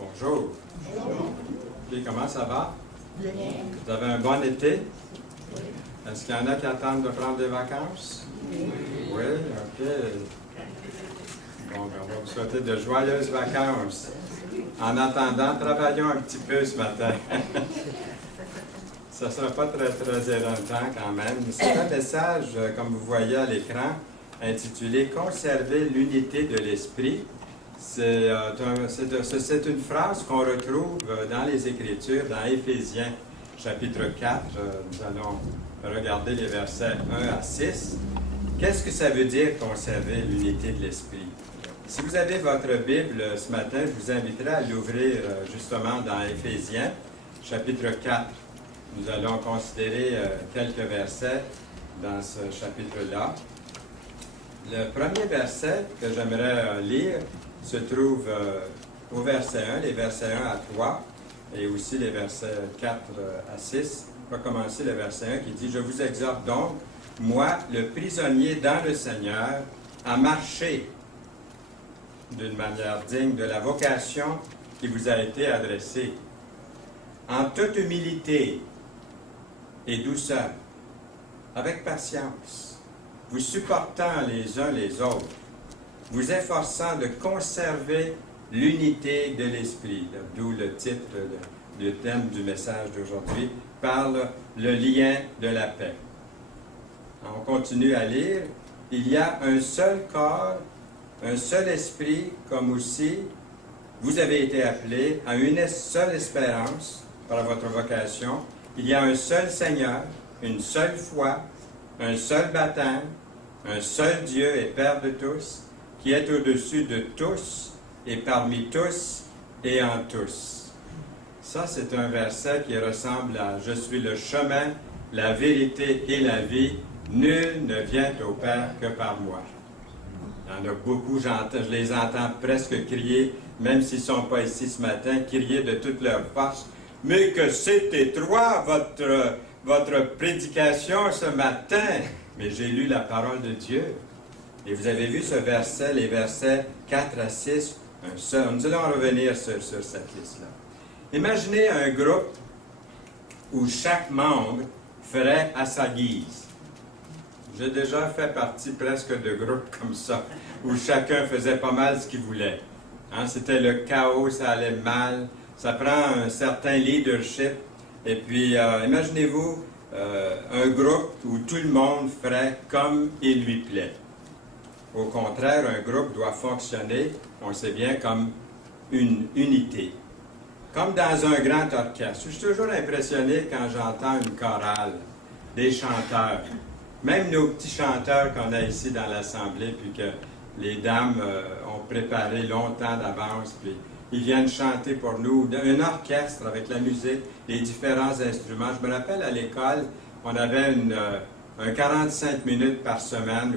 Bonjour. Bonjour. Puis, comment ça va? Bien. Vous avez un bon été? Est-ce qu'il y en a qui attendent de prendre des vacances? Oui. Oui, OK. Bon, ben, on va vous souhaiter de joyeuses vacances. En attendant, travaillons un petit peu ce matin. Ça ne sera pas très, très éreintant quand même. C'est un message, comme vous voyez à l'écran, intitulé « Conserver l'unité de l'esprit ». C'est une phrase qu'on retrouve dans les Écritures, dans Éphésiens, chapitre 4. Nous allons regarder les versets 1 à 6. Qu'est-ce que ça veut dire conserver l'unité de l'esprit? Si vous avez votre Bible ce matin, je vous inviterai à l'ouvrir justement dans Éphésiens, chapitre 4. Nous allons considérer quelques versets dans ce chapitre-là. Le premier verset que j'aimerais lire se trouve au verset 1, les versets 1 à 3, et aussi les versets 4 à 6. On va commencer le verset 1 qui dit « Je vous exhorte donc, moi, le prisonnier dans le Seigneur, à marcher d'une manière digne de la vocation qui vous a été adressée, en toute humilité et douceur, avec patience, vous supportant les uns les autres, vous efforçant de conserver l'unité de l'esprit, d'où le titre, le thème du message d'aujourd'hui, parle le lien de la paix. On continue à lire. Il y a un seul corps, un seul esprit, comme aussi vous avez été appelés à une seule espérance par votre vocation. Il y a un seul Seigneur, une seule foi, un seul baptême, un seul Dieu et Père de tous, qui est au-dessus de tous et parmi tous et en tous. Ça, c'est un verset qui ressemble à « Je suis le chemin, la vérité et la vie. Nul ne vient au Père que par moi. » Il y en a beaucoup, je les entends presque crier, même s'ils ne sont pas ici ce matin, crier de toute leur force. « Mais que c'est étroit, votre prédication ce matin! » Mais j'ai lu la parole de Dieu. Et vous avez vu ce verset, les versets 4 à 6, nous allons revenir sur cette liste-là. Imaginez un groupe où chaque membre ferait à sa guise. J'ai déjà fait partie presque de groupes comme ça, où chacun faisait pas mal ce qu'il voulait. Hein, c'était le chaos, ça allait mal, ça prend un certain leadership. Et puis, imaginez-vous un groupe où tout le monde ferait comme il lui plaît. Au contraire, un groupe doit fonctionner, on sait bien, comme une unité. Comme dans un grand orchestre. Je suis toujours impressionné quand j'entends une chorale, des chanteurs. Même nos petits chanteurs qu'on a ici dans l'Assemblée, puis que les dames ont préparé longtemps d'avance, puis ils viennent chanter pour nous. Un orchestre avec la musique, les différents instruments. Je me rappelle à l'école, on avait un 45 minutes par semaine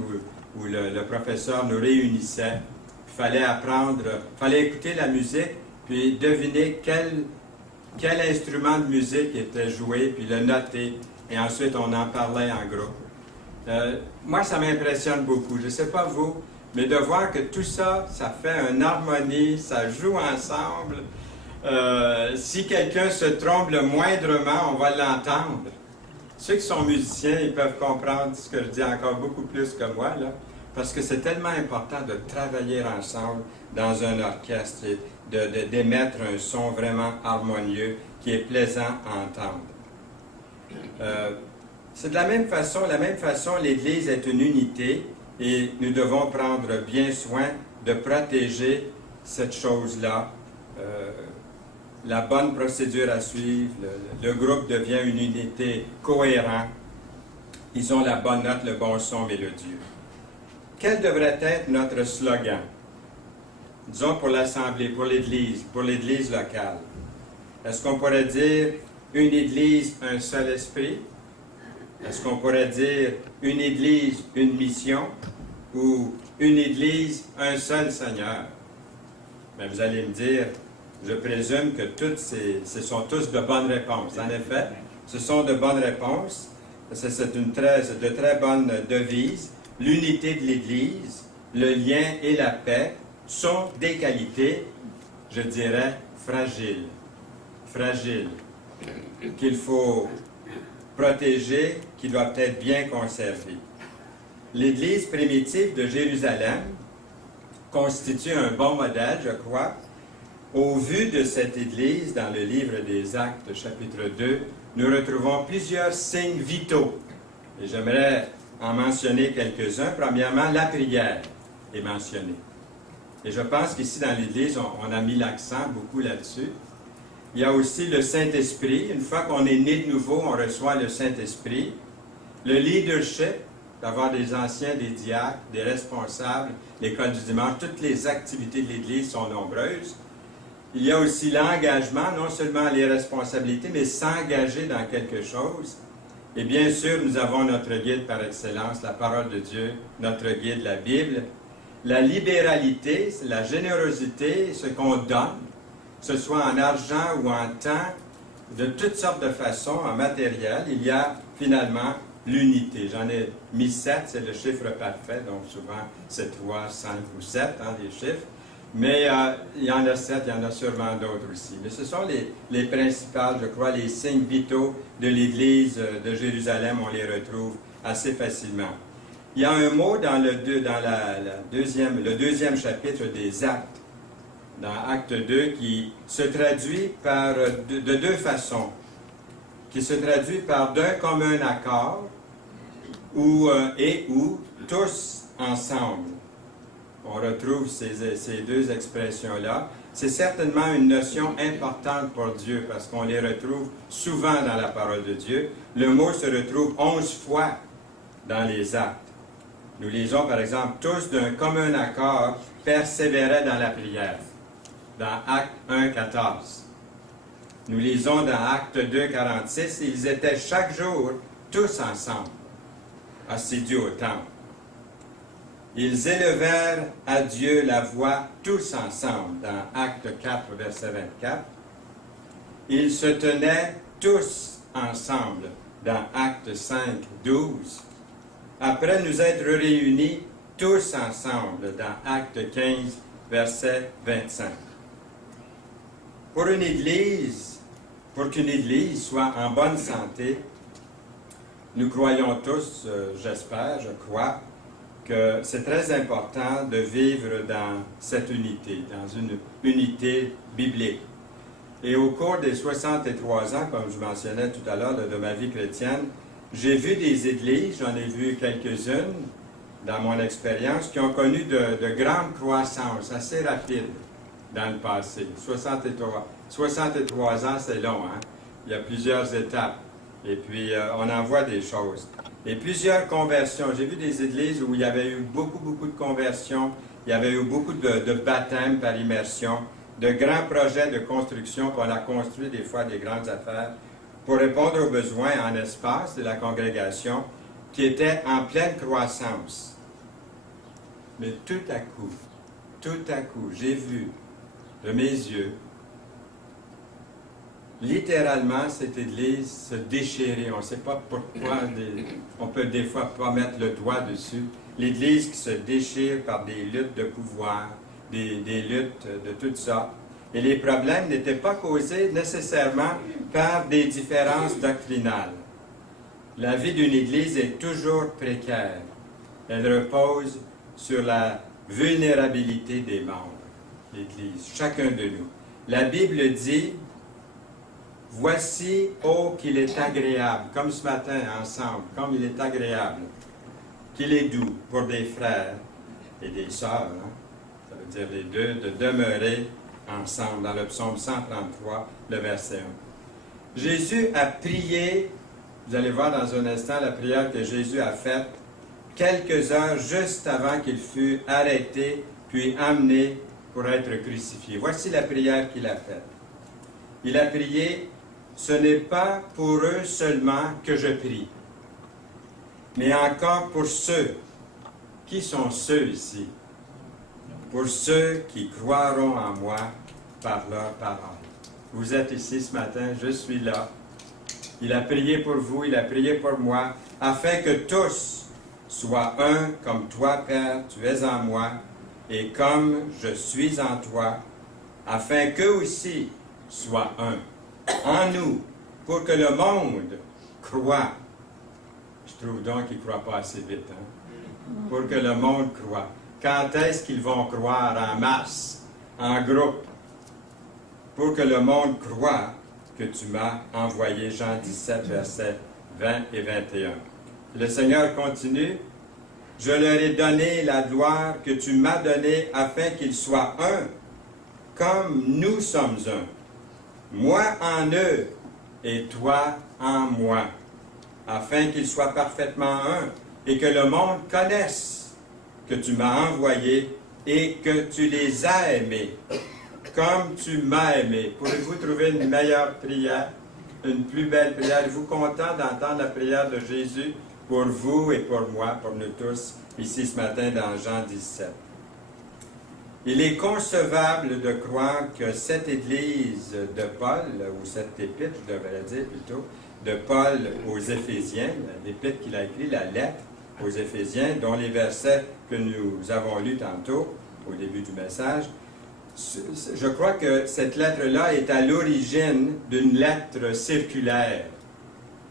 où le professeur nous réunissait. Il fallait apprendre, il fallait écouter la musique, puis deviner quel instrument de musique était joué, puis le noter. Et ensuite, on en parlait en groupe. Moi, ça m'impressionne beaucoup. Je ne sais pas vous, mais de voir que tout ça, ça fait une harmonie, ça joue ensemble. Si quelqu'un se trompe le moindrement, on va l'entendre. Ceux qui sont musiciens, ils peuvent comprendre ce que je dis encore beaucoup plus que moi, là, parce que c'est tellement important de travailler ensemble dans un orchestre et d'émettre un son vraiment harmonieux qui est plaisant à entendre. C'est de la même façon, l'Église est une unité et nous devons prendre bien soin de protéger cette chose-là. La bonne procédure à suivre, le groupe devient une unité cohérente. Ils ont la bonne note, le bon son mélodieux. Quel devrait être notre slogan? Disons pour l'Assemblée, pour l'Église locale. Est-ce qu'on pourrait dire une Église, un seul esprit? Est-ce qu'on pourrait dire une Église, une mission? Ou une Église, un seul Seigneur? Mais vous allez me dire, je présume que ce sont tous de bonnes réponses. En effet, ce sont de bonnes réponses. C'est de très bonnes devises. L'unité de l'Église, le lien et la paix sont des qualités, je dirais, fragile, fragile, qu'il faut protéger, qui doivent être bien conservées. L'Église primitive de Jérusalem constitue un bon modèle, je crois. Au vu de cette Église, dans le livre des Actes, chapitre 2, nous retrouvons plusieurs signes vitaux. Et j'aimerais en mentionner quelques-uns. Premièrement, la prière est mentionnée. Et je pense qu'ici, dans l'Église, on a mis l'accent beaucoup là-dessus. Il y a aussi le Saint-Esprit. Une fois qu'on est né de nouveau, on reçoit le Saint-Esprit. Le leadership, d'avoir des anciens, des diacres, des responsables, l'école du dimanche, toutes les activités de l'Église sont nombreuses. Il y a aussi l'engagement, non seulement les responsabilités, mais s'engager dans quelque chose. Et bien sûr, nous avons notre guide par excellence, la parole de Dieu, notre guide, la Bible. La libéralité, la générosité, ce qu'on donne, que ce soit en argent ou en temps, de toutes sortes de façons, en matériel, il y a finalement l'unité. J'en ai mis 7, c'est le chiffre parfait, donc souvent c'est 3, 5 ou 7, des chiffres. Mais il y en a 7, il y en a sûrement d'autres aussi. Mais ce sont les principales, je crois, les signes vitaux de l'Église de Jérusalem, on les retrouve assez facilement. Il y a un mot dans le deuxième chapitre des Actes, dans Acte 2, qui se traduit par, de deux façons, qui se traduit par d'un commun accord ou tous ensemble. On retrouve ces deux expressions-là. C'est certainement une notion importante pour Dieu parce qu'on les retrouve souvent dans la parole de Dieu. Le mot se retrouve 11 fois dans les Actes. Nous lisons par exemple, tous d'un commun accord persévéraient dans la prière, dans Acte 1, 14. Nous lisons dans Acte 2, 46, ils étaient chaque jour tous ensemble, assidus au temple. Ils élevèrent à Dieu la voix tous ensemble, dans Acte 4, verset 24. Ils se tenaient tous ensemble, dans Acte 5, 12. Après nous être réunis tous ensemble, dans Acte 15, verset 25. Pour qu'une Église soit en bonne santé, nous croyons tous, j'espère, je crois, que c'est très important de vivre dans cette unité, dans une unité biblique. Et au cours des 63 ans, comme je mentionnais tout à l'heure, de ma vie chrétienne, j'ai vu des églises, j'en ai vu quelques-unes dans mon expérience, qui ont connu de grandes croissances assez rapides dans le passé. 63 ans, c'est long, hein? Il y a plusieurs étapes. Et puis, on en voit des choses. Et plusieurs conversions. J'ai vu des églises où il y avait eu beaucoup de conversions. Il y avait eu beaucoup de baptêmes par immersion, de grands projets de construction, qu'on a construit des fois des grandes affaires pour répondre aux besoins en espace de la congrégation qui était en pleine croissance. Mais tout à coup, j'ai vu de mes yeux littéralement cette Église se déchirer. On ne sait pas pourquoi, on peut des fois pas mettre le doigt dessus. L'Église qui se déchire par des luttes de pouvoir, des luttes de toutes sortes. Et les problèmes n'étaient pas causés nécessairement par des différences doctrinales. La vie d'une Église est toujours précaire. Elle repose sur la vulnérabilité des membres, l'Église, chacun de nous. La Bible dit, « Voici, oh, qu'il est agréable, comme ce matin ensemble, comme il est agréable, qu'il est doux pour des frères et des sœurs, hein? Ça veut dire les deux, de demeurer ensemble, dans le psaume 133, le verset 1. Jésus a prié, vous allez voir dans un instant la prière que Jésus a faite, quelques heures juste avant qu'il fût arrêté, puis amené pour être crucifié. Voici la prière qu'il a faite. Il a prié, « Ce n'est pas pour eux seulement que je prie, mais encore pour ceux. » Qui sont ceux ici? Pour ceux qui croiront en moi par leur parole. Vous êtes ici ce matin, je suis là. Il a prié pour vous, il a prié pour moi, afin que tous soient un comme toi, Père, tu es en moi, et comme je suis en toi, afin qu'eux aussi soient un, en nous, pour que le monde croie. Je trouve donc qu'ils ne croient pas assez vite, hein? Pour que le monde croie. Quand est-ce qu'ils vont croire en masse, en groupe? Pour que le monde croie que tu m'as envoyé. Jean 17, versets 20 et 21. Le Seigneur continue. Je leur ai donné la gloire que tu m'as donnée afin qu'ils soient un, comme nous sommes un. Moi en eux et toi en moi, afin qu'ils soient parfaitement un et que le monde connaisse que tu m'as envoyé et que tu les as aimés, comme tu m'as aimé. Pourriez-vous trouver une meilleure prière, une plus belle prière? Êtes-vous content d'entendre la prière de Jésus pour vous et pour moi, pour nous tous, ici ce matin dans Jean 17? Il est concevable de croire que cette Église de Paul, ou cette épître, je devrais dire plutôt, de Paul aux Éphésiens, l'épître qu'il a écrit, la lettre aux Éphésiens, dont les versets que nous avons lus tantôt, au début du message, je crois que cette lettre-là est à l'origine d'une lettre circulaire.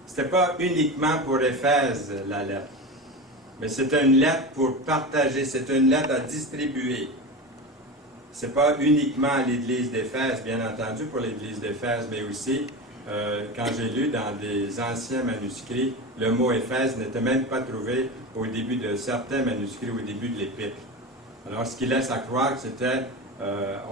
Ce n'était pas uniquement pour Éphèse, la lettre, mais c'était une lettre pour partager, c'était une lettre à distribuer. Ce n'est pas uniquement à l'Église d'Éphèse, bien entendu, pour l'Église d'Éphèse, mais aussi, quand j'ai lu dans des anciens manuscrits, le mot Éphèse n'était même pas trouvé au début de certains manuscrits, au début de l'Épître. Alors, ce qui laisse à croire que c'était,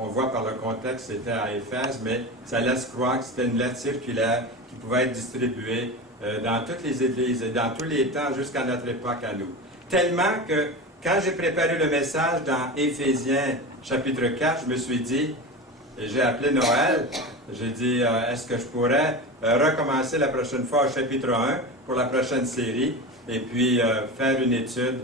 on voit par le contexte, c'était à Éphèse, mais ça laisse croire que c'était une lettre circulaire qui pouvait être distribuée dans toutes les églises et dans tous les temps jusqu'à notre époque à nous. Tellement que, quand j'ai préparé le message dans Éphésiens chapitre 4, je me suis dit, et j'ai appelé Noël, j'ai dit, est-ce que je pourrais recommencer la prochaine fois au chapitre 1 pour la prochaine série, et puis faire une étude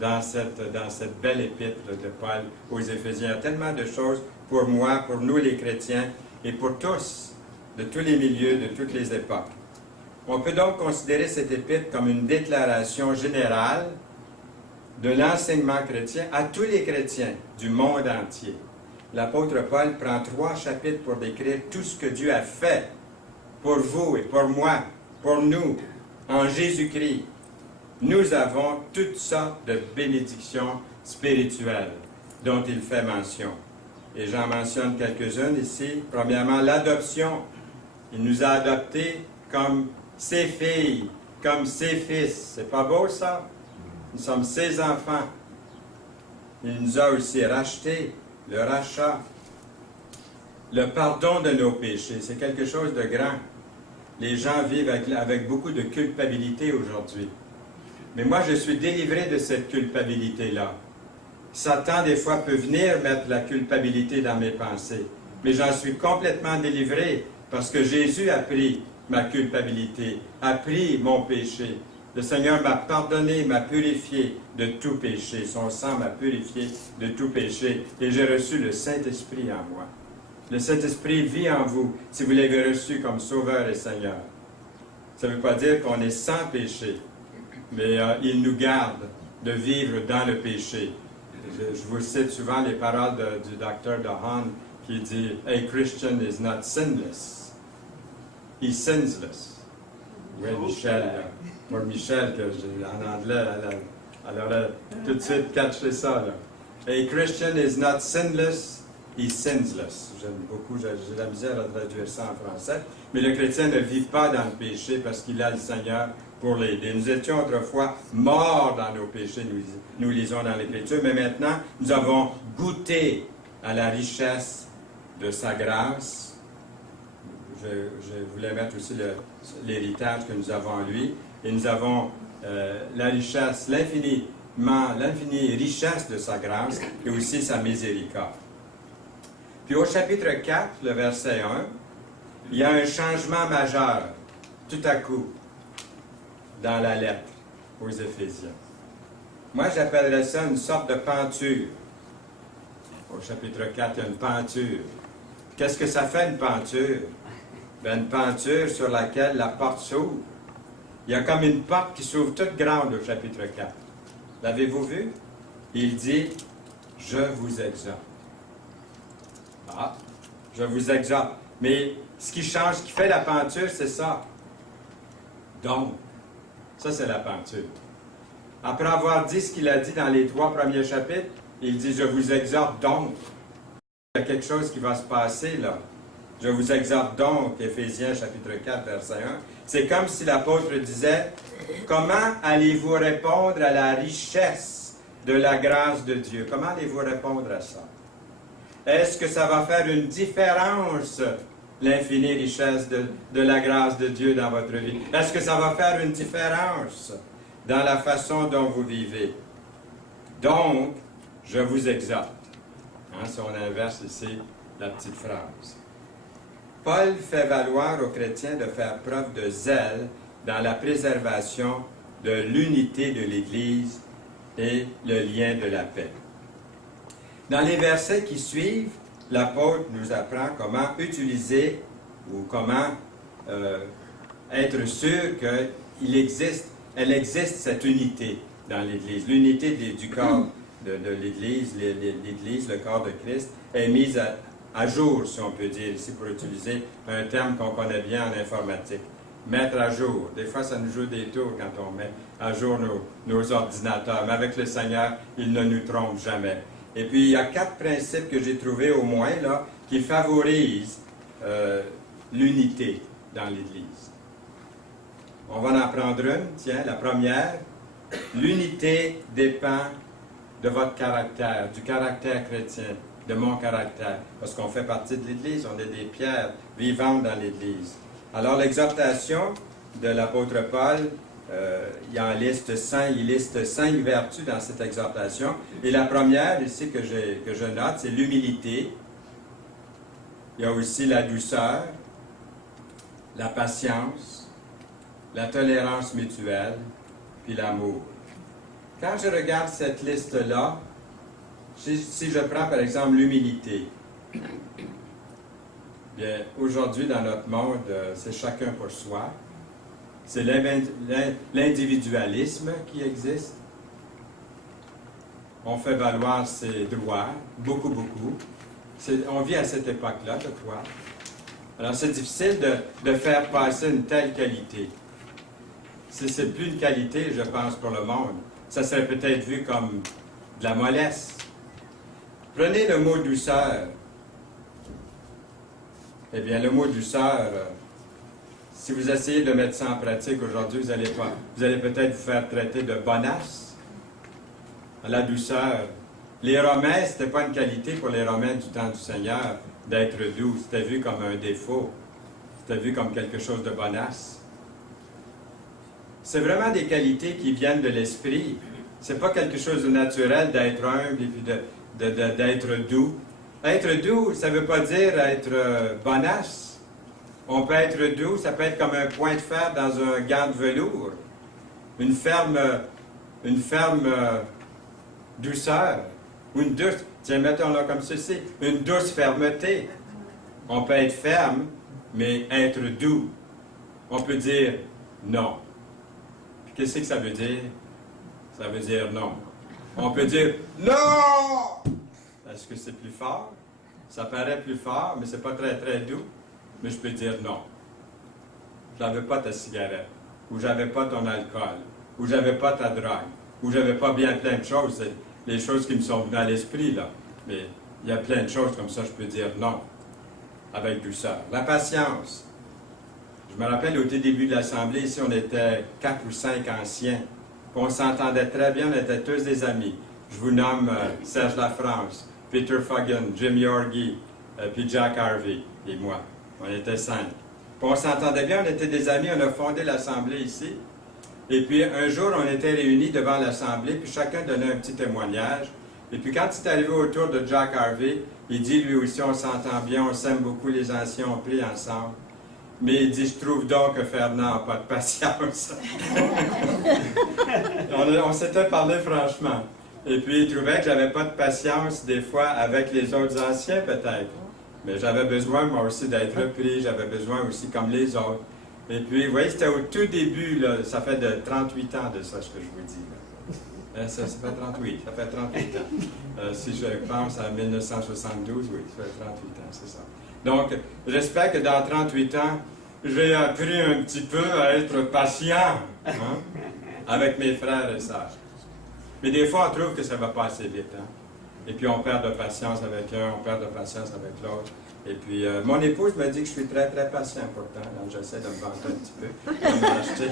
dans cette belle épître de Paul aux Éphésiens. Il y a tellement de choses pour moi, pour nous les chrétiens, et pour tous, de tous les milieux, de toutes les époques. On peut donc considérer cette épître comme une déclaration générale de l'enseignement chrétien à tous les chrétiens du monde entier. L'apôtre Paul prend 3 chapitres pour décrire tout ce que Dieu a fait pour vous et pour moi, pour nous, en Jésus-Christ. Nous avons toutes sortes de bénédictions spirituelles dont il fait mention. Et j'en mentionne quelques-unes ici. Premièrement, l'adoption. Il nous a adoptés comme ses filles, comme ses fils. C'est pas beau ça? Nous sommes ses enfants. Il nous a aussi rachetés, le rachat. Le pardon de nos péchés, c'est quelque chose de grand. Les gens vivent avec beaucoup de culpabilité aujourd'hui. Mais moi, je suis délivré de cette culpabilité-là. Satan, des fois, peut venir mettre la culpabilité dans mes pensées. Mais j'en suis complètement délivré parce que Jésus a pris ma culpabilité, a pris mon péché. Le Seigneur m'a pardonné, m'a purifié de tout péché. Son sang m'a purifié de tout péché. Et j'ai reçu le Saint-Esprit en moi. Le Saint-Esprit vit en vous si vous l'avez reçu comme Sauveur et Seigneur. Ça ne veut pas dire qu'on est sans péché, mais il nous garde de vivre dans le péché. Je vous cite souvent les paroles du docteur Hahn qui dit « A Christian is not sinless, he's sinless ». Oui, Michel, pour Michel, que en anglais, elle aurait tout de suite catché ça. Là. A Christian is not sinless, he's sinless. J'aime beaucoup, j'ai la misère à traduire ça en français. Mais le chrétien ne vit pas dans le péché parce qu'il a le Seigneur pour l'aider. Nous étions autrefois morts dans nos péchés, nous lisons dans l'Écriture, mais maintenant, nous avons goûté à la richesse de sa grâce. Je voulais mettre aussi l'héritage que nous avons en lui. Et nous avons la richesse, l'infinie richesse de sa grâce et aussi sa miséricorde. Puis au chapitre 4, le verset 1, il y a un changement majeur, tout à coup, dans la lettre aux Éphésiens. Moi, j'appellerais ça une sorte de penture. Au chapitre 4, il y a une penture. Qu'est-ce que ça fait, une penture? Bien, une penture sur laquelle la porte s'ouvre. Il y a comme une porte qui s'ouvre toute grande au chapitre 4. L'avez-vous vu? Il dit « Je vous exhorte ». Ah, Je vous exhorte. Mais ce qui change, ce qui fait la penture, c'est ça. Donc, ça c'est la penture. Après avoir dit ce qu'il a dit dans les 3 premiers chapitres, il dit, je vous exhorte donc. Il y a quelque chose qui va se passer là. Je vous exhorte donc, Éphésiens chapitre 4, verset 1. C'est comme si l'apôtre disait, comment allez-vous répondre à la richesse de la grâce de Dieu? Comment allez-vous répondre à ça? Est-ce que ça va faire une différence, l'infinie richesse de la grâce de Dieu dans votre vie? Est-ce que ça va faire une différence dans la façon dont vous vivez? Donc, je vous exhorte. Hein, si on inverse ici la petite phrase. Paul fait valoir aux chrétiens de faire preuve de zèle dans la préservation de l'unité de l'Église et le lien de la paix. Dans les versets qui suivent, l'apôtre nous apprend comment utiliser ou comment être sûr qu'elle existe cette unité dans l'Église. L'unité du corps de l'Église, l'Église, le corps de Christ, est mise à jour, si on peut dire, ici pour utiliser un terme qu'on connaît bien en informatique. Mettre à jour. Des fois, ça nous joue des tours quand on met à jour nos ordinateurs. Mais avec le Seigneur, il ne nous trompe jamais. Et puis, il y a 4 principes que j'ai trouvés au moins, là, qui favorisent l'unité dans l'Église. On va en prendre une. Tiens, la première. L'unité dépend de votre caractère, du caractère chrétien, de mon caractère. Parce qu'on fait partie de l'Église, on est des pierres vivantes dans l'Église. Alors, l'exhortation de l'apôtre Paul, il liste 5 vertus dans cette exhortation. Et la première, ici, que je note, c'est l'humilité. Il y a aussi la douceur, la patience, la tolérance mutuelle, puis l'amour. Quand je regarde cette liste-là, si je prends par exemple l'humilité, bien, aujourd'hui dans notre monde, c'est chacun pour soi. C'est l'individualisme qui existe. On fait valoir ses droits, beaucoup. On vit à cette époque-là, je crois. Alors c'est difficile de faire passer une telle qualité. C'est plus une qualité, je pense, pour le monde. Ça serait peut-être vu comme de la mollesse. Prenez le mot douceur. Eh bien, le mot douceur, si vous essayez de mettre ça en pratique aujourd'hui, vous allez peut-être vous faire traiter de bonasse. La douceur. Les Romains, ce n'était pas une qualité pour les Romains du temps du Seigneur d'être doux. C'était vu comme un défaut. C'était vu comme quelque chose de bonasse. C'est vraiment des qualités qui viennent de l'esprit. C'est pas quelque chose de naturel d'être humble et puis d'être doux. Être doux, ça ne veut pas dire être bonasse. On peut être doux, ça peut être comme un point de fer dans un gant de velours. Une ferme douceur. Ou une douce, tiens, mettons-la comme ceci, une douce fermeté. On peut être ferme, mais être doux. On peut dire non. Qu'est-ce que ça veut dire? Ça veut dire non. On peut dire non! Est-ce que c'est plus fort? Ça paraît plus fort, mais c'est pas très doux. Mais je peux dire non. Je n'avais pas ta cigarette, ou j'avais pas ton alcool, ou j'avais pas ta drogue, ou j'avais pas bien plein de choses. C'est les choses qui me sont venues à l'esprit, là. Mais il y a plein de choses comme ça, je peux dire non, avec douceur. La patience. Je me rappelle au tout début de l'Assemblée, ici, on était 4 ou 5 anciens. On s'entendait très bien, on était tous des amis. Je vous nomme Serge Lafrance, Peter Fagan, Jim Yorgi, puis Jack Harvey et moi. On était 5. Puis on s'entendait bien, on était des amis, on a fondé l'Assemblée ici. Et puis un jour, on était réunis devant l'Assemblée, puis chacun donnait un petit témoignage. Et puis quand il est arrivé autour de Jack Harvey, il dit, lui aussi, on s'entend bien, on s'aime beaucoup, les anciens ont pris ensemble. Mais il dit, je trouve donc que Fernand n'a pas de patience. on s'était parlé franchement. Et puis il trouvait que j'avais pas de patience des fois avec les autres anciens peut-être. Mais j'avais besoin moi aussi d'être repris, j'avais besoin aussi comme les autres. Et puis, vous voyez, c'était au tout début, là, ça fait de 38 ans de ça, ce que je vous dis. Là. Ça fait 38, ça fait 38 ans. Si je pense à 1972, oui, ça fait 38 ans, c'est ça. Donc, j'espère que dans 38 ans, j'ai appris un petit peu à être patient avec mes frères et sœurs. Mais des fois, on trouve que ça va pas assez vite. Et puis, on perd de patience avec un, on perd de patience avec l'autre. Et puis, mon épouse me dit que je suis très, très patient pourtant. Donc, j'essaie de me vanter un petit peu, de m'acheter.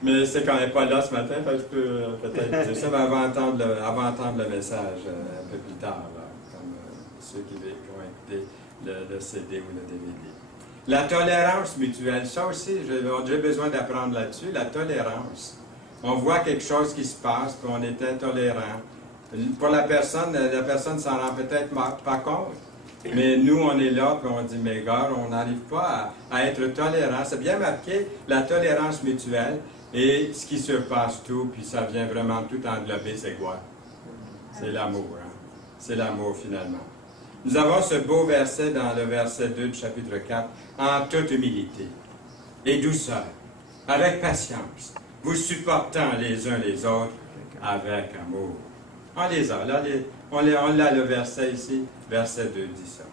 Mais c'est quand même pas là ce matin, je peux peut-être dire ça, mais elle va entendre le message un peu plus tard, là, comme ceux qui ont écouté le CD ou le DVD. La tolérance mutuelle, ça aussi, j'ai besoin d'apprendre là-dessus, la tolérance. On voit quelque chose qui se passe, puis on est intolérant. Pour la personne ne s'en rend peut-être pas compte. Mais nous, on est là, puis on dit, mais gars, on n'arrive pas à être tolérant. C'est bien marqué, la tolérance mutuelle, et ce qui surpasse tout, puis ça vient vraiment tout englober, c'est quoi? C'est l'amour, C'est l'amour, finalement. Nous avons ce beau verset dans le verset 2 du chapitre 4, en toute humilité et douceur, avec patience, vous supportant les uns les autres avec amour. On les a, là, on l'a le verset ici, verset 2 dit ça.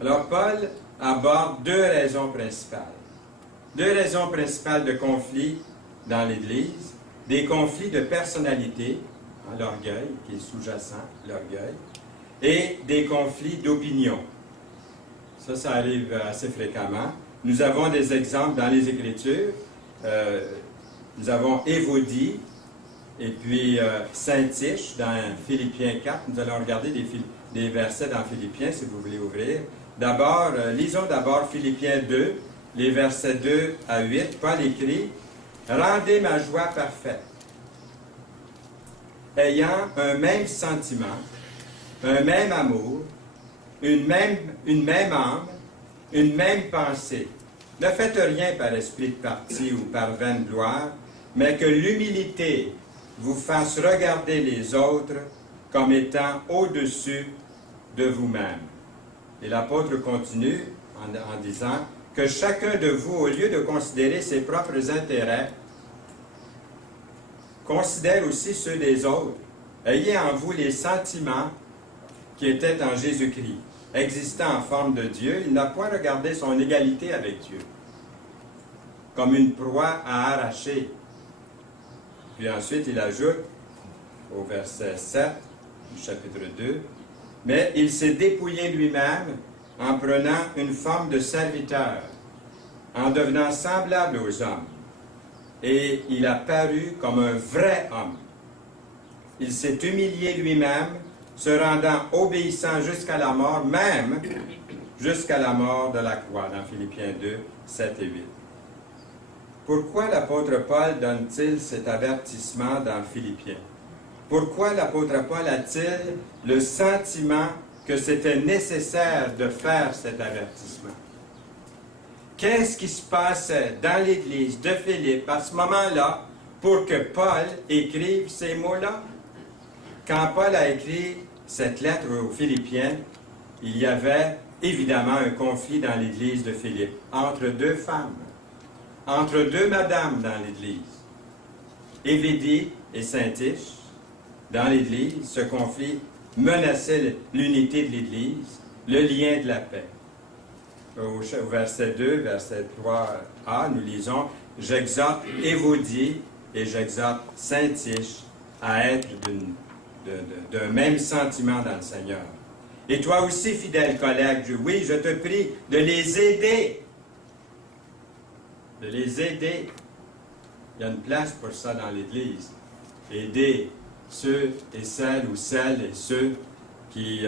Alors, Paul aborde deux raisons principales. Deux raisons principales de conflits dans l'Église, des conflits de personnalité, l'orgueil qui est sous-jacent, l'orgueil, et des conflits d'opinion. Ça arrive assez fréquemment. Nous avons des exemples dans les Écritures. Nous avons Évodie et puis Syntyche dans Philippiens 4. Nous allons regarder des versets dans Philippiens si vous voulez ouvrir. D'abord, lisons d'abord Philippiens 2, les versets 2 à 8. Paul écrit « Rendez ma joie parfaite, ayant un même sentiment, un même amour, une même âme, une même pensée. Ne faites rien par esprit de parti ou par vaine gloire, mais que l'humilité vous fasse regarder les autres comme étant au-dessus de vous-même. » Et l'apôtre continue en disant que chacun de vous, au lieu de considérer ses propres intérêts, considère aussi ceux des autres. Ayez en vous les sentiments qui étaient en Jésus-Christ. Existant en forme de Dieu, il n'a point regardé son égalité avec Dieu comme une proie à arracher. Puis ensuite, il ajoute au verset 7 du chapitre 2, « Mais il s'est dépouillé lui-même en prenant une forme de serviteur, en devenant semblable aux hommes, et il a paru comme un vrai homme. Il s'est humilié lui-même, se rendant obéissant jusqu'à la mort, même jusqu'à la mort de la croix, dans Philippiens 2, 7 et 8. Pourquoi l'apôtre Paul donne-t-il cet avertissement dans Philippiens? Pourquoi l'apôtre Paul a-t-il le sentiment que c'était nécessaire de faire cet avertissement? Qu'est-ce qui se passait dans l'Église de Philippe à ce moment-là pour que Paul écrive ces mots-là? Quand Paul a écrit cette lettre aux Philippiens, il y avait évidemment un conflit dans l'Église de Philippe, entre deux femmes, entre deux madames dans l'Église. Évédie et Syntyche, dans l'Église, ce conflit menaçait l'unité de l'Église, le lien de la paix. Au verset 2, verset 3a, nous lisons « J'exhorte Évodie et j'exhorte Syntyche à être d'un même sentiment dans le Seigneur. Et toi aussi, fidèle collègue, oui, je te prie de les aider. De les aider. Il y a une place pour ça dans l'Église. Aider ceux et celles et ceux qui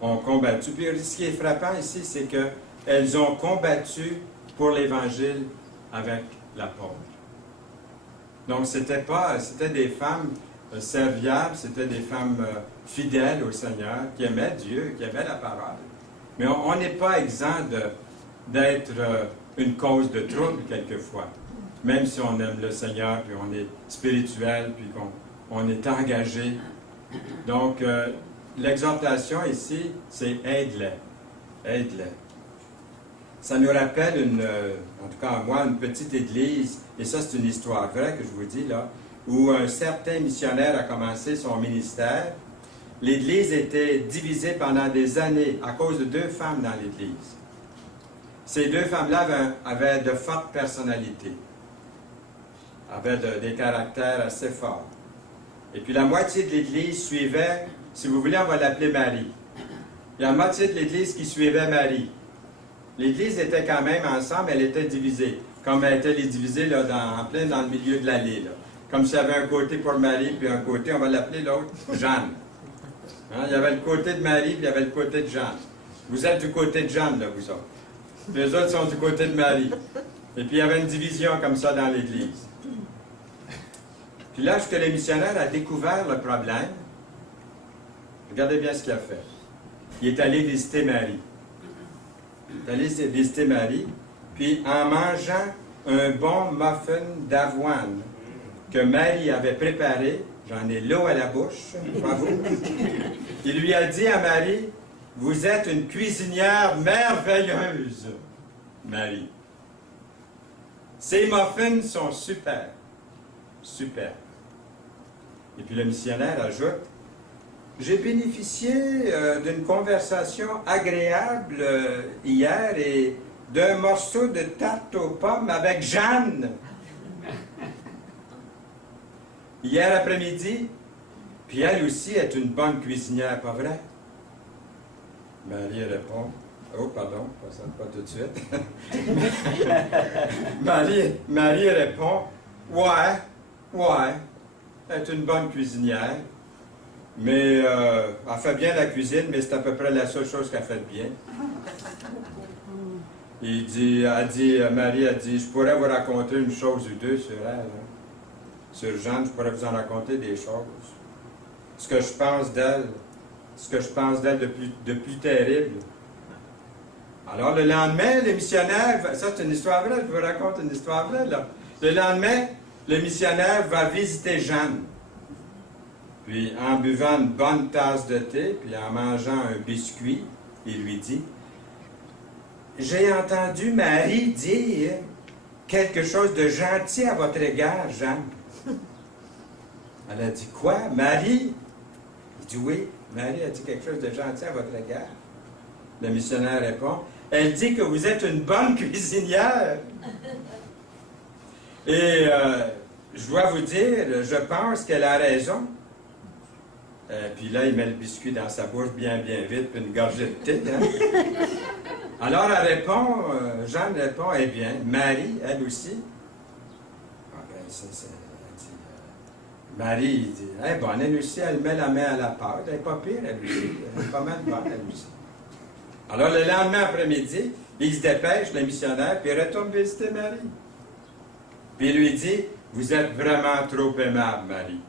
ont combattu. Puis ce qui est frappant ici, c'est qu'elles ont combattu pour l'Évangile avec l'apôtre. Donc, c'était des femmes serviables, c'était des femmes fidèles au Seigneur, qui aimaient Dieu, qui aimaient la parole. Mais on n'est pas exempt d'être une cause de trouble quelquefois. Même si on aime le Seigneur, puis on est spirituel, puis qu'on est engagé. Donc, l'exhortation ici, c'est aide-les. Aide-les. Ça nous rappelle, en tout cas moi, une petite église, et ça c'est une histoire vraie que je vous dis là, où un certain missionnaire a commencé son ministère, l'Église était divisée pendant des années à cause de deux femmes dans l'Église. Ces deux femmes-là avaient de fortes personnalités, avaient des caractères assez forts. Et puis la moitié de l'Église suivait, si vous voulez, on va l'appeler Marie. Il y a la moitié de l'Église qui suivait Marie. L'Église était quand même ensemble, elle était divisée. Comme elle était divisée là, en plein dans le milieu de l'allée. Comme s'il y avait un côté pour Marie, puis un côté, on va l'appeler l'autre, Jeanne. Hein? Il y avait le côté de Marie, puis il y avait le côté de Jeanne. Vous êtes du côté de Jeanne, là, vous autres. Puis les autres sont du côté de Marie. Et puis il y avait une division comme ça dans l'Église. Puis là, lorsque le missionnaire a découvert le problème, regardez bien ce qu'il a fait. Il est allé visiter Marie. Il est allé visiter Marie, puis en mangeant un bon muffin d'avoine que Marie avait préparé, j'en ai l'eau à la bouche, bravo, il lui a dit à Marie, « Vous êtes une cuisinière merveilleuse, Marie. Ces muffins sont super, super. » Et puis le missionnaire ajoute, « J'ai bénéficié d'une conversation agréable hier et d'un morceau de tarte aux pommes avec Jeanne. Hier après-midi, puis elle aussi est une bonne cuisinière, pas vrai? » Marie répond, « Oh, pardon, pas tout de suite. » Marie répond, « Ouais, elle est une bonne cuisinière, mais elle fait bien la cuisine, mais c'est à peu près la seule chose qu'elle fait bien. » Marie a dit, « Je pourrais vous raconter une chose ou deux sur elle. Hein. Sur Jeanne, je pourrais vous en raconter des choses. Ce que je pense d'elle, de plus terrible. » Alors le lendemain, le missionnaire, ça c'est une histoire vraie, je vous raconte une histoire vraie là. Le lendemain, le missionnaire va visiter Jeanne. Puis en buvant une bonne tasse de thé, puis en mangeant un biscuit, il lui dit, « J'ai entendu Marie dire quelque chose de gentil à votre égard, Jeanne. » Elle a dit, « Quoi, Marie? » Il dit, « Oui, Marie a dit quelque chose de gentil à votre égard. » Le missionnaire répond, « Elle dit que vous êtes une bonne cuisinière. » Et je dois vous dire, je pense qu'elle a raison. Puis là, il met le biscuit dans sa bouche bien vite, puis une gorgée de thé. Hein? Alors elle répond, Jeanne répond, « Eh bien, Marie, elle aussi. » Ah ben, elle dit, Marie, il dit, « Eh bonne, elle aussi, elle met la main à la pâte. Elle n'est pas pire, elle aussi. Elle est pas mal bonne, elle aussi. » Alors le lendemain après-midi, il se dépêche, le missionnaire, puis il retourne visiter Marie. Puis il lui dit, « Vous êtes vraiment trop aimable, Marie.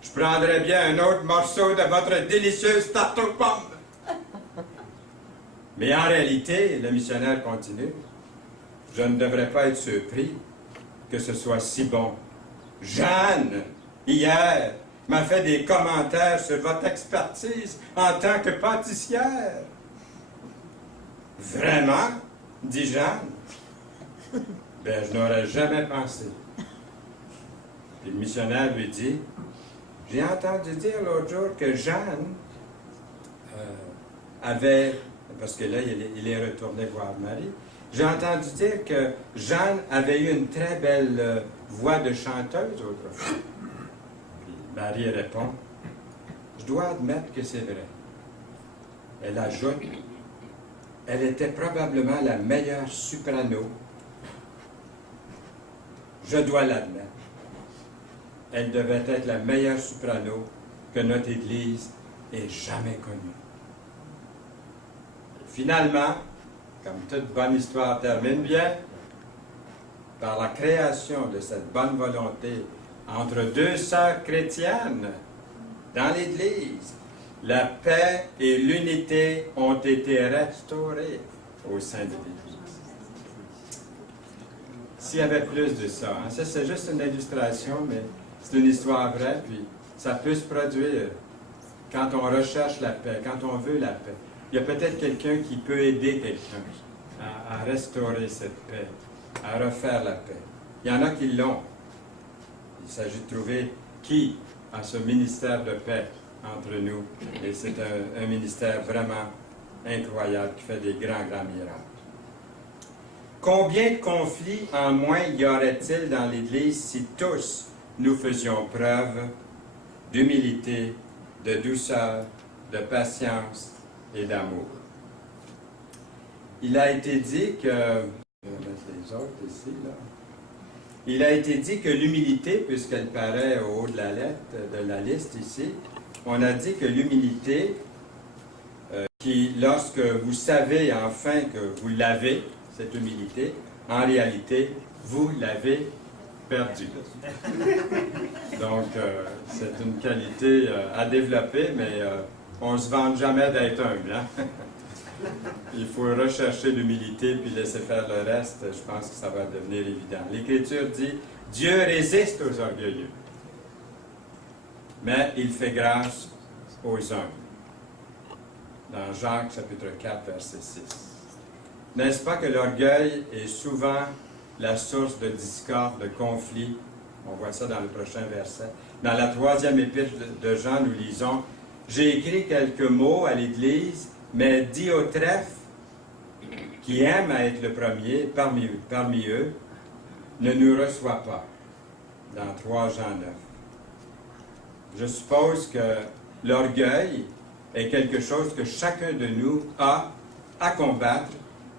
Je prendrais bien un autre morceau de votre délicieuse tarte aux pommes. » Mais en réalité, le missionnaire continue, « Je ne devrais pas être surpris que ce soit si bon. Jeanne, hier, m'a fait des commentaires sur votre expertise en tant que pâtissière. » « Vraiment? » dit Jeanne. « Ben, je n'aurais jamais pensé. » Puis le missionnaire lui dit, « J'ai entendu dire l'autre jour que Jeanne avait, parce que là, il est retourné voir Marie, j'ai entendu dire que Jeanne avait eu une très belle voix de chanteuse autrefois. » Puis Marie répond, « Je dois admettre que c'est vrai. » Elle ajoute, elle était probablement la meilleure soprano. Je dois l'admettre. Elle devait être la meilleure soprano que notre Église ait jamais connue. Et finalement, comme toute bonne histoire termine bien, par la création de cette bonne volonté entre deux sœurs chrétiennes dans l'Église, la paix et l'unité ont été restaurées au sein de l'Église. S'il y avait plus de ça, hein, ça c'est juste une illustration, mais c'est une histoire vraie, puis ça peut se produire quand on recherche la paix, quand on veut la paix. Il y a peut-être quelqu'un qui peut aider quelqu'un à restaurer cette paix, à refaire la paix. Il y en a qui l'ont. Il s'agit de trouver qui a ce ministère de paix entre nous. Et c'est un ministère vraiment incroyable qui fait des grands miracles. Combien de conflits en moins y aurait-il dans l'Église si tous nous faisions preuve d'humilité, de douceur, de patience et d'amour? Il a été dit que... Je vais mettre les autres ici, là. Il a été dit que l'humilité, puisqu'elle paraît au haut de la lettre, de la liste ici, on a dit que l'humilité, qui, lorsque vous savez enfin que vous l'avez, cette humilité, en réalité, vous l'avez perdue. Donc, c'est une qualité à développer, mais on ne se vante jamais d'être humble. Hein? Il faut rechercher l'humilité puis laisser faire le reste. Je pense que ça va devenir évident. L'Écriture dit « Dieu résiste aux orgueilleux, mais il fait grâce aux humbles. » Dans Jacques, chapitre 4, verset 6. N'est-ce pas que l'orgueil est souvent la source de discorde, de conflit? On voit ça dans le prochain verset. Dans la 3e épître de Jean, nous lisons « J'ai écrit quelques mots à l'Église, mais Diotrephe, qui aime à être le premier parmi eux, ne nous reçoit pas. » Dans 3 Jean 9. Je suppose que l'orgueil est quelque chose que chacun de nous a à combattre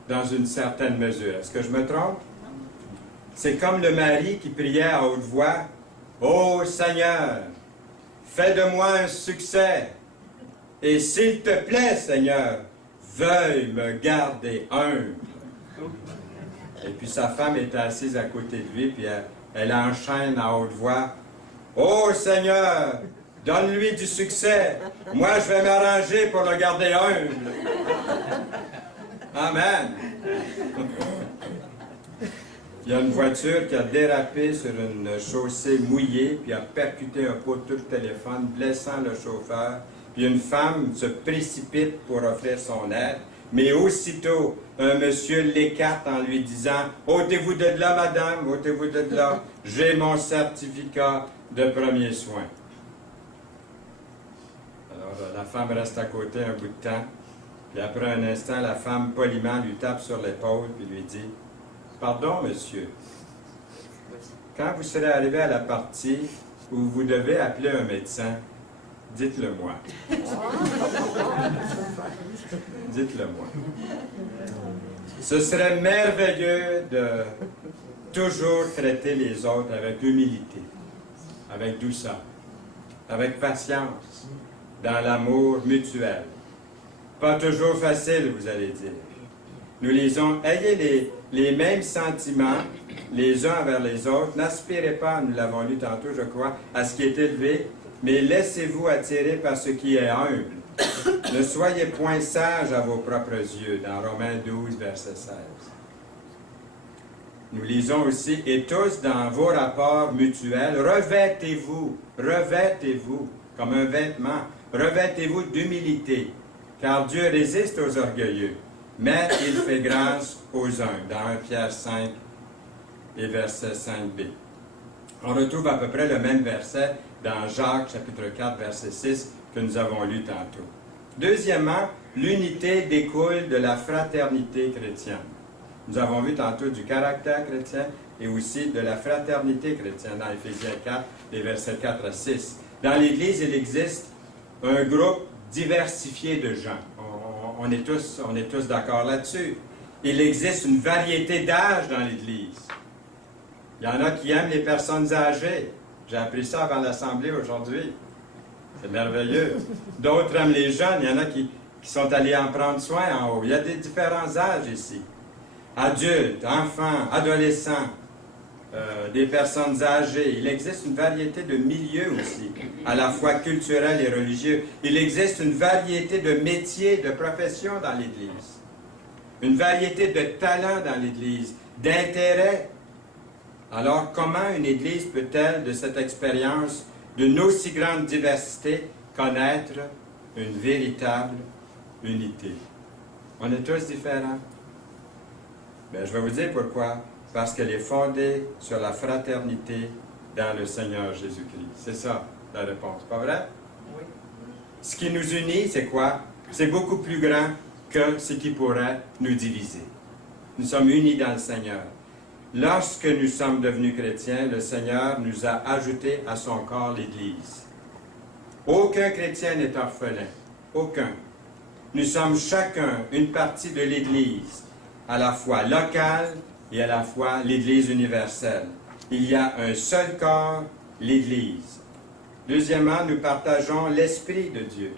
dans une certaine mesure. Est-ce que je me trompe? C'est comme le mari qui priait à haute voix, « Ô Seigneur, fais de moi un succès. Et s'il te plaît, Seigneur, veuille me garder humble. » Et puis sa femme était assise à côté de lui, puis elle enchaîne à haute voix, « Ô Seigneur, donne-lui du succès. Moi, je vais m'arranger pour le garder humble. » Amen. Il y a une voiture qui a dérapé sur une chaussée mouillée, puis a percuté un poteau de téléphone, blessant le chauffeur. Puis une femme se précipite pour offrir son aide, mais aussitôt, un monsieur l'écarte en lui disant « Ôtez-vous de là, madame, ôtez-vous de là, j'ai mon certificat de premiers soins. » Alors, la femme reste à côté un bout de temps, puis après un instant, la femme poliment lui tape sur l'épaule, puis lui dit « Pardon, monsieur, quand vous serez arrivé à la partie où vous devez appeler un médecin, dites-le-moi. » Dites-le-moi. Ce serait merveilleux de toujours traiter les autres avec humilité, avec douceur, avec patience, dans l'amour mutuel. Pas toujours facile, vous allez dire. Nous lisons, ayez les mêmes sentiments les uns envers les autres. N'aspirez pas, nous l'avons lu tantôt, je crois, à ce qui est élevé, mais laissez-vous attirer par ce qui est humble. Ne soyez point sages à vos propres yeux, dans Romains 12, verset 16. Nous lisons aussi, et tous dans vos rapports mutuels, revêtez-vous, comme un vêtement, revêtez-vous d'humilité, car Dieu résiste aux orgueilleux, mais il fait grâce aux uns, dans 1 Pierre 5 et verset 5b. On retrouve à peu près le même verset dans Jacques, chapitre 4, verset 6, que nous avons lu tantôt. Deuxièmement, l'unité découle de la fraternité chrétienne. Nous avons vu tantôt du caractère chrétien et aussi de la fraternité chrétienne dans Éphésiens 4, les versets 4 à 6. Dans l'Église, il existe un groupe diversifié de gens. On est tous d'accord là-dessus. Il existe une variété d'âge dans l'Église. Il y en a qui aiment les personnes âgées. J'ai appris ça avant l'Assemblée aujourd'hui. C'est merveilleux. D'autres aiment les jeunes. Il y en a qui sont allés en prendre soin en haut. Il y a des différents âges ici. Adultes, enfants, adolescents, des personnes âgées. Il existe une variété de milieux aussi, à la fois culturels et religieux. Il existe une variété de métiers, de professions dans l'Église. Une variété de talents dans l'Église, d'intérêts. Alors, comment une Église peut-elle, de cette expérience d'une aussi grande diversité, connaître une véritable unité? On est tous différents. Bien, je vais vous dire pourquoi. Parce qu'elle est fondée sur la fraternité dans le Seigneur Jésus-Christ. C'est ça, la réponse. Pas vrai? Oui. Ce qui nous unit, c'est quoi? C'est beaucoup plus grand que ce qui pourrait nous diviser. Nous sommes unis dans le Seigneur. Lorsque nous sommes devenus chrétiens, le Seigneur nous a ajouté à son corps l'Église. Aucun chrétien n'est orphelin. Aucun. Nous sommes chacun une partie de l'Église, à la fois locale et à la fois l'Église universelle. Il y a un seul corps, l'Église. Deuxièmement, nous partageons l'Esprit de Dieu.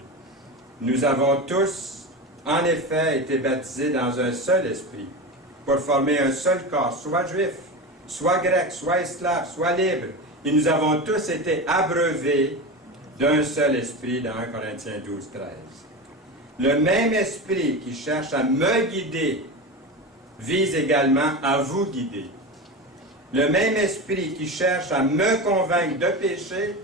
Nous avons tous, en effet, été baptisés dans un seul esprit, pour former un seul corps, soit juif, soit grec, soit esclave, soit libre. Et nous avons tous été abreuvés d'un seul esprit dans 1 Corinthiens 12, 13. Le même esprit qui cherche à me guider vise également à vous guider. Le même esprit qui cherche à me convaincre de péché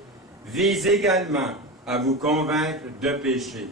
vise également à vous convaincre de péché.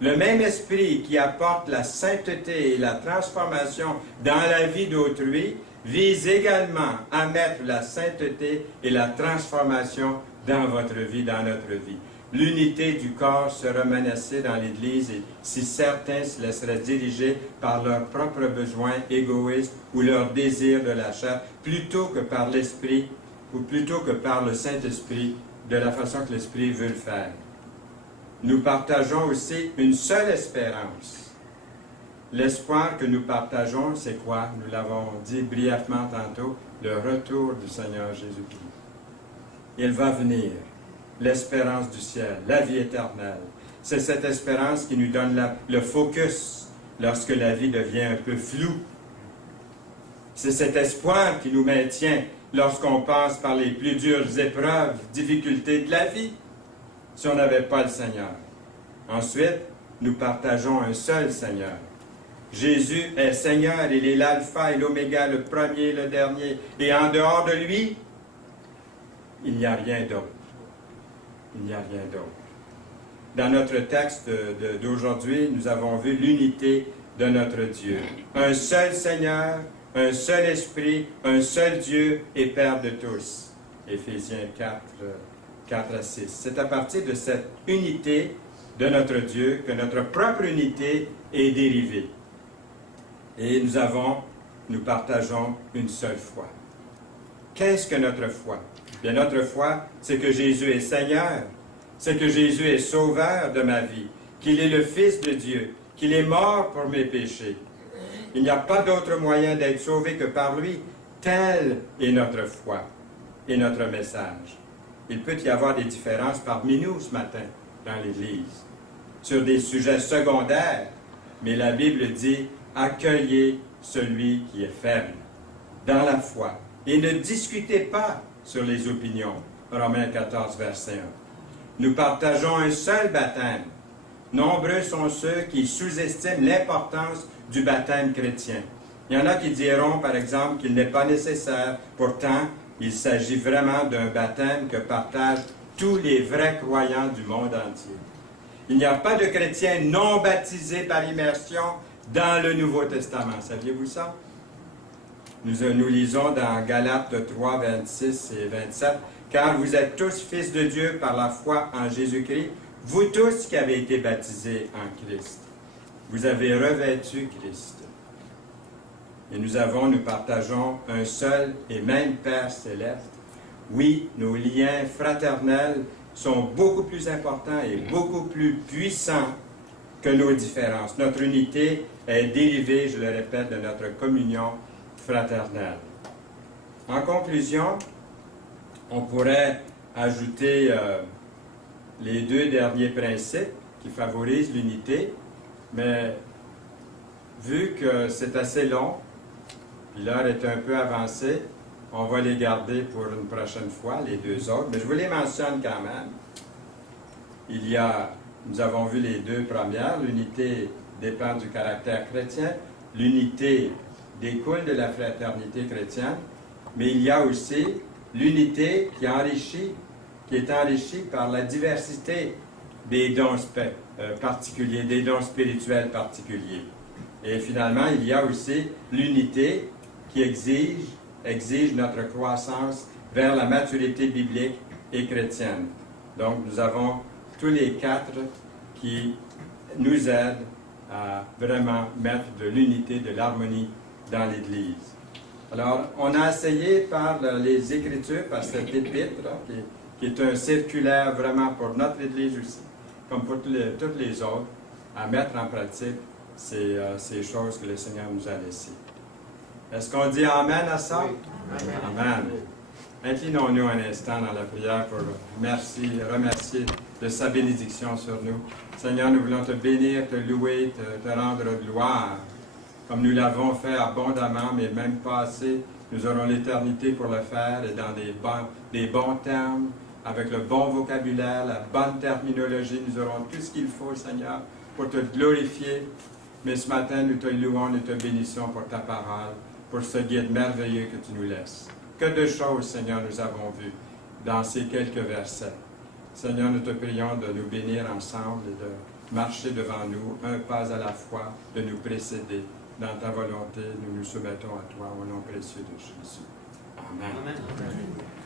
Le même esprit qui apporte la sainteté et la transformation dans la vie d'autrui vise également à mettre la sainteté et la transformation dans votre vie, dans notre vie. L'unité du corps sera menacée dans l'Église et si certains se laisseraient diriger par leurs propres besoins égoïstes ou leurs désirs de la chair, plutôt que par l'Esprit ou plutôt que par le Saint-Esprit, de la façon que l'Esprit veut le faire. Nous partageons aussi une seule espérance. L'espoir que nous partageons, c'est quoi? Nous l'avons dit brièvement tantôt, le retour du Seigneur Jésus-Christ. Il va venir. L'espérance du ciel, la vie éternelle. C'est cette espérance qui nous donne le focus lorsque la vie devient un peu floue. C'est cet espoir qui nous maintient lorsqu'on passe par les plus dures épreuves, difficultés de la vie, si on n'avait pas le Seigneur. Ensuite, nous partageons un seul Seigneur. Jésus est Seigneur, il est l'alpha et l'oméga, le premier, le dernier. Et en dehors de lui, il n'y a rien d'autre. Il n'y a rien d'autre. Dans notre texte d'aujourd'hui, nous avons vu l'unité de notre Dieu. Un seul Seigneur, un seul Esprit, un seul Dieu et Père de tous. Éphésiens 4 à 6. C'est à partir de cette unité de notre Dieu que notre propre unité est dérivée. Et nous partageons une seule foi. Qu'est-ce que notre foi? Bien, notre foi, c'est que Jésus est Seigneur, c'est que Jésus est Sauveur de ma vie, qu'il est le Fils de Dieu, qu'il est mort pour mes péchés. Il n'y a pas d'autre moyen d'être sauvé que par lui. Telle est notre foi et notre message. Il peut y avoir des différences parmi nous ce matin dans l'Église, sur des sujets secondaires, mais la Bible dit « Accueillez celui qui est faible dans la foi et ne discutez pas sur les opinions. » Romains 14, verset 1. Nous partageons un seul baptême. Nombreux sont ceux qui sous-estiment l'importance du baptême chrétien. Il y en a qui diront, par exemple, qu'il n'est pas nécessaire. Pourtant, il s'agit vraiment d'un baptême que partagent tous les vrais croyants du monde entier. Il n'y a pas de chrétiens non baptisés par immersion dans le Nouveau Testament. Saviez-vous ça? Nous lisons dans Galates 3, 26 et 27, « Car vous êtes tous fils de Dieu par la foi en Jésus-Christ, vous tous qui avez été baptisés en Christ. Vous avez revêtu Christ. » Et nous partageons un seul et même Père céleste. Oui, nos liens fraternels sont beaucoup plus importants et beaucoup plus puissants que nos différences. Notre unité est dérivée, je le répète, de notre communion fraternelle. En conclusion, on pourrait ajouter les deux derniers principes qui favorisent l'unité, mais vu que c'est assez long, puis l'heure est un peu avancée, on va les garder pour une prochaine fois, les deux autres, mais je vous les mentionne quand même. Nous avons vu les deux premières, l'unité dépend du caractère chrétien, l'unité découle de la fraternité chrétienne, mais il y a aussi l'unité qui est enrichie par la diversité des dons particuliers, des dons spirituels particuliers. Et finalement, il y a aussi l'unité qui exige notre croissance vers la maturité biblique et chrétienne. Donc, nous avons tous les quatre qui nous aide à vraiment mettre de l'unité, de l'harmonie dans l'Église. Alors, on a essayé par les Écritures, par cette épître, qui est un circulaire vraiment pour notre Église aussi, comme pour toutes les autres, à mettre en pratique ces choses que le Seigneur nous a laissées. Est-ce qu'on dit Amen à ça? Oui. Amen. Inclinons-nous un instant dans la prière pour remercier de sa bénédiction sur nous. Seigneur, nous voulons te bénir, te louer, te rendre gloire, comme nous l'avons fait abondamment, mais même pas assez. Nous aurons l'éternité pour le faire et dans des bons termes, avec le bon vocabulaire, la bonne terminologie. Nous aurons tout ce qu'il faut, Seigneur, pour te glorifier. Mais ce matin, nous te louons, nous te bénissons pour ta parole, pour ce guide merveilleux que tu nous laisses. Que de choses, Seigneur, nous avons vues dans ces quelques versets. Seigneur, nous te prions de nous bénir ensemble et de marcher devant nous, un pas à la fois, de nous précéder. Dans ta volonté, nous nous soumettons à toi au nom précieux de Jésus. Amen. Amen.